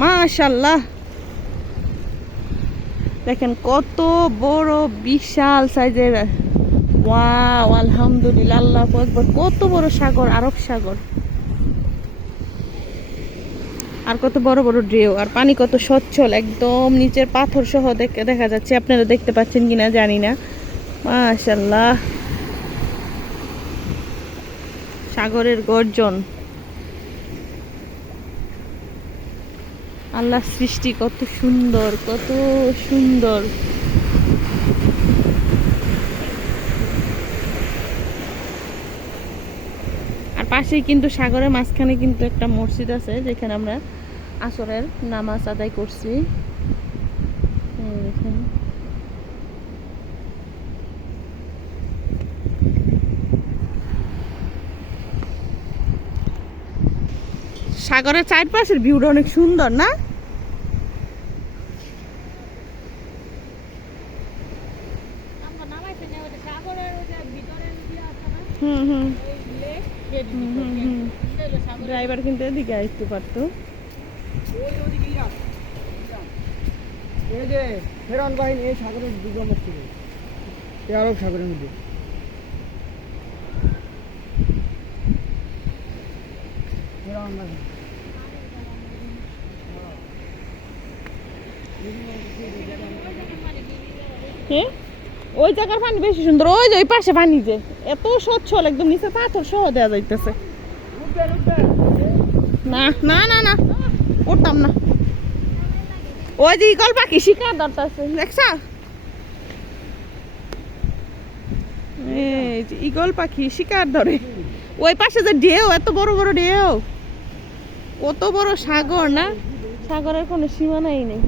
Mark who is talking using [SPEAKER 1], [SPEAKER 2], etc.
[SPEAKER 1] মাশাল্লাহ দেখেন কত বড় বিশাল সাইজের, ওয়াও, আলহামদুলিল্লাহ, আল্লাহ একবার কত বড় সাগর, আরব সাগর। আর কত বড় বড় ঢেউ, আর পানি কত সচ্ছল একদম নিচের পাথর সহ দেখে দেখা যাচ্ছে, আপনারা দেখতে পাচ্ছেন কিনা জানি না। মাশাল্লাহ সাগরের গর্জন। আল্লাহ সৃষ্টি কত সুন্দর কত সুন্দর আর পাশে কিন্তু সাগরের মাঝখানে কিন্তু একটা মসজিদ আছে, যেখানে আমরা আসরের নামাজ আদায় করছি। সাগরের চারপাশের ভিউটা অনেক সুন্দর না? হুম হুম। ড্রাইভার কিন্তু এদিকে আসতে পারতো।
[SPEAKER 2] এই যে ফেরান বাহিনী এই সাগরের দুর্গম ছিল আরব সাগরের মধ্যে। বাহিনী।
[SPEAKER 1] ওই জায়গার পানি বেশি সুন্দর। ওই যে ওই পাশে পানি যে। এত একদম নিচে পাথর সহ দেওয়া যাইতেছে। না না না না। উঠতাম না। ওই যে পাখি শিকার ধরতেছে দেখছা? ইগল পাখি, শিকার ধরে। ওই পাশে যে ঢেউ, এত বড় বড় ঢেউ। কত বড় সাগর, না? সাগরের কোনো সীমানাই নেই।